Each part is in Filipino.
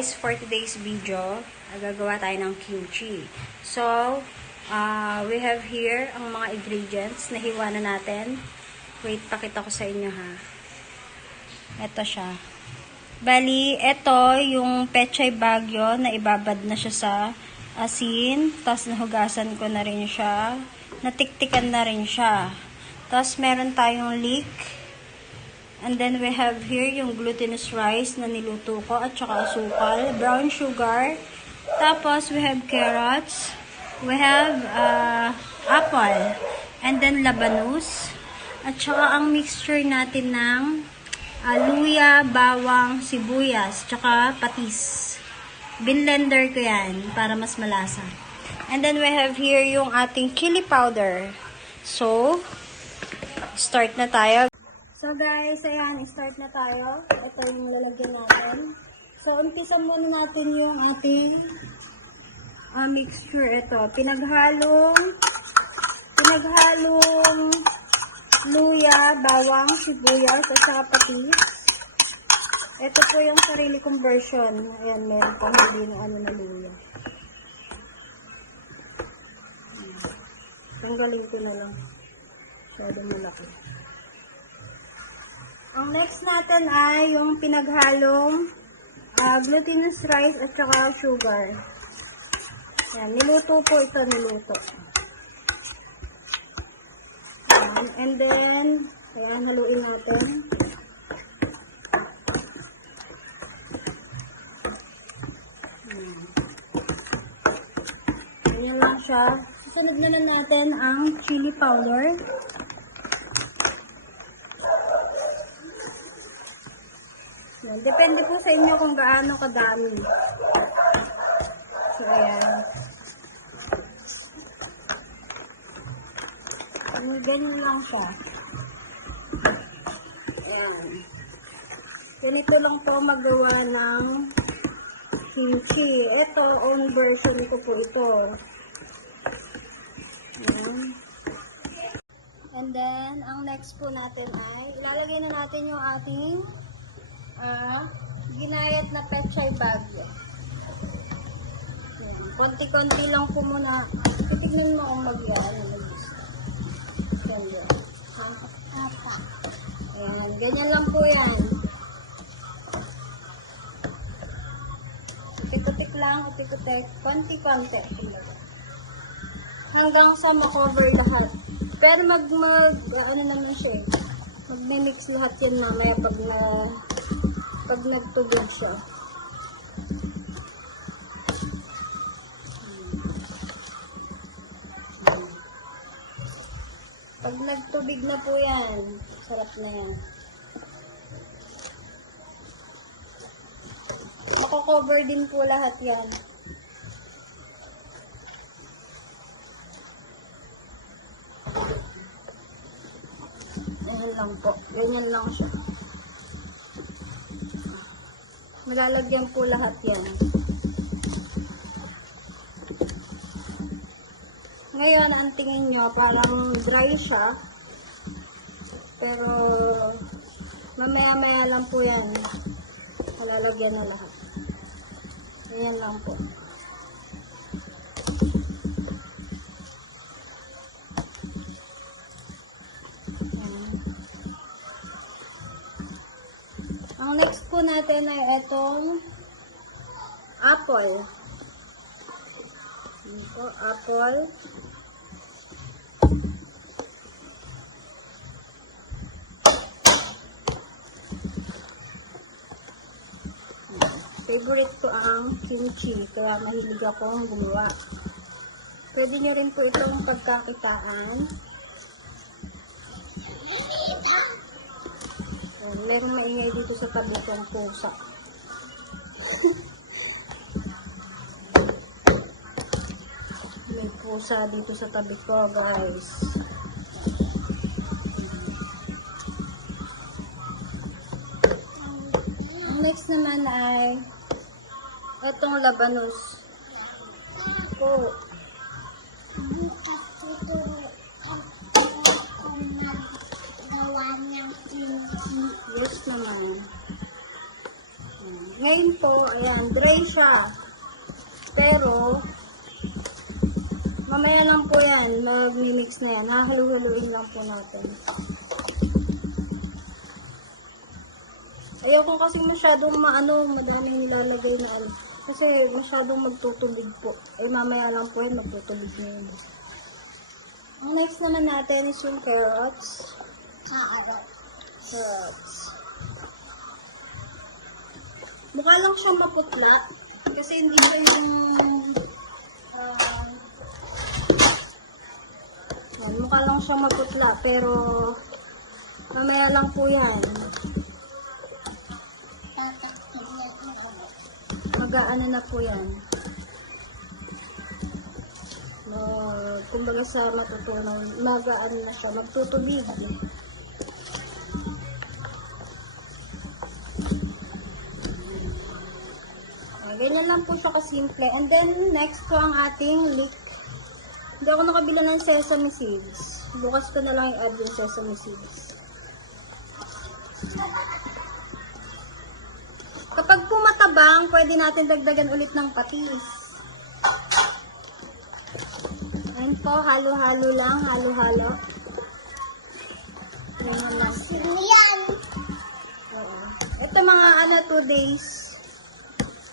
guys, for today's video, gagawa tayo ng kimchi. So, we have here ang mga ingredients na hiwa na natin. Wait, pakita ko sa inyo ha. Ito siya. Bali, ito yung pechay bagyo na ibabad na siya sa asin. Tapos nahugasan ko na rin siya. Natiktikan na rin siya. Tapos meron tayong leek. And then we have here yung glutinous rice na niluto ko at saka asukal, brown sugar. Tapos we have carrots. We have apple. And then labanus. At saka ang mixture natin ng luya, bawang, sibuyas, tsaka patis. Binlender ko yan para mas malasa. And then we have here yung ating chili powder. So, start na tayo. So guys, ayan, start na tayo. Ito yung lalagyan natin. So, umpisan muna natin yung ating mixture. Ito, pinaghalong luya, bawang, sibuyas, at saka patis. Ito po yung sarili kong version. Ayan, meron po hindi na na luya. Tanggalin ko na lang. Masyadong malaki. Ang next natin ay yung pinaghalong glutinous rice at saka sugar. Ayan, niluto po ito, niluto. Ayan, and then, ayan, haluin natin. Ayan lang siya. Susunod na lang natin ang chili powder. Depende po sa inyo kung gaano kadami. So, ayan. Ganyan lang siya. Ayan. Ganito lang po magawa ng kimchi. Ito, own version ko po ito. Ayan. And then, ang next po natin ay, ilalagay na natin yung ating ginayat na pechay bagyo. Konti-konti lang po muna. Titignan mo kung ayan, ganyan lang po yan. Utik-utik lang, utik-utik. Konti-konti. Hanggang sa makover lahat. Pero ano naman siya eh. Mag-mix lahat yan mamaya pag nagtubig siya. Pag nagtubig na po yan, sarap na yan. Mako-cover din po lahat yan. Ayan lang po. Ganyan lang siya. Malalagyan po lahat yan. Ngayon, ang tingin nyo, parang dry siya. Pero, mamaya-maya lang po yan. Malalagyan na lahat. Ayan lang po. Ang next po natin ay itong apple. Ito, apple. Favorite ko ang kimchi, kaya mahilig akong gumawa. Pwede nyo rin po itong pagkakitaan. Merong maingay dito sa tabi kong pusa. May pusa dito sa tabi ko, guys. Ang next naman ay itong labanus. Po. Yes naman. Ngayon po, ayan, dry siya. Pero, mamaya lang po yan, mag-mix na yan. Hahalu-haluin lang po natin. Ayoko kasi masyadong madaming nilalagay na ano. Kasi masyadong magtutubig po. Mamaya lang po yan, magtutubig na yun. Ang next naman natin is yung carrots. Carrots. Mukha lang siyang maputla. Kasi hindi siya yung mukha lang siyang maputla. Pero mamaya lang po yan. Mag-aano na po yan. Kumbaga sa matutunan, mag-aano na siya, magtutubig. Ganyan lang po siya kasimple. And then, next po ang ating leek. Hindi ako nakabila ng sesame seeds. Bukas ko na lang i-add yung sesame seeds. Kapag po matabang, pwede natin dagdagan ulit ng patis. Ayan po, halo-halo lang, halo-halo. Ayan lang. Ito mga 2 days.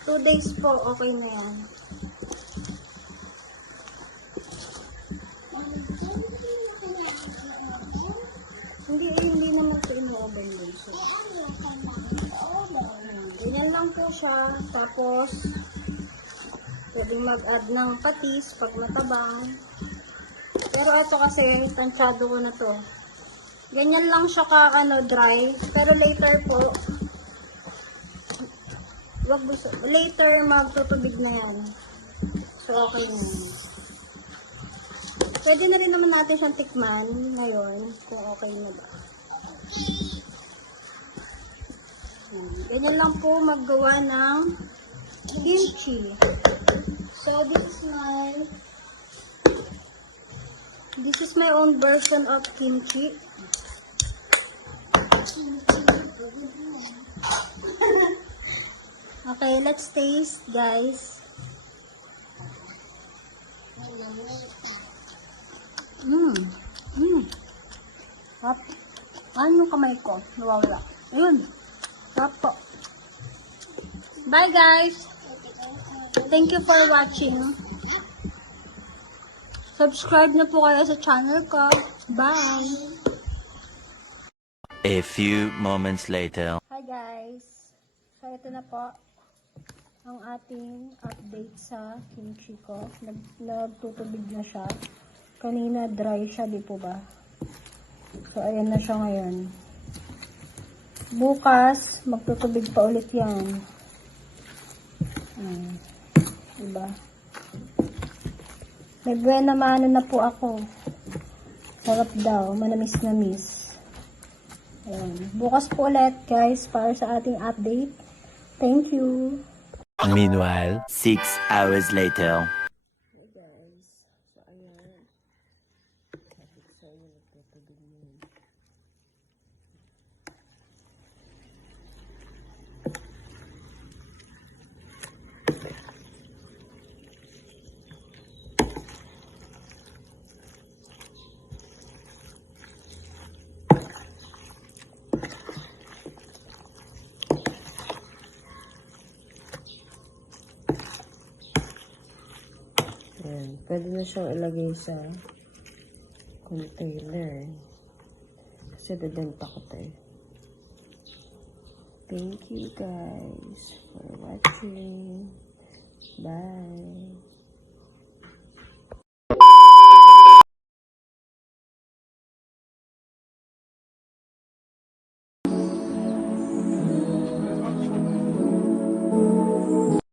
2 days po, okay na yan. Hindi naman ito ino-oven din. So, ganyan lang po siya. Tapos, pwede mag-add ng patis pag matabang. Pero ito kasi, tansyado ko na to. Ganyan lang siya dry. Pero later po, later magtutubig na yan. So, okay na yan. Pwede na rin naman natin siyang tikman ngayon kung okay na ba. Ganyan lang po maggawa ng kimchi. So, this is my own version of kimchi. Okay, let's taste, guys. Sarap. Ano yung kamay ko? Nawawala. Ayun. Sarap po. Bye, guys. Thank you for watching. Subscribe na po kayo sa channel ko. Bye. A few moments later. Hi, guys. So, ito na po ang ating update sa kimchi ko. Nagtutubig na siya. Kanina dry siya, di po ba? So, ayan na siya ngayon. Bukas, magtutubig pa ulit yan. Diba? May buena mano na po ako. Sarap daw. Manamis-namis. Ayan. Bukas po ulit, guys, para sa ating update. Thank you. Meanwhile, 6 hours later. Hey guys, so ayan. So yun, nagtutubig yun. Ayan, pwede na siyang ilagay sa container. Kasi dadenta ko tayo. Thank you guys for watching. Bye.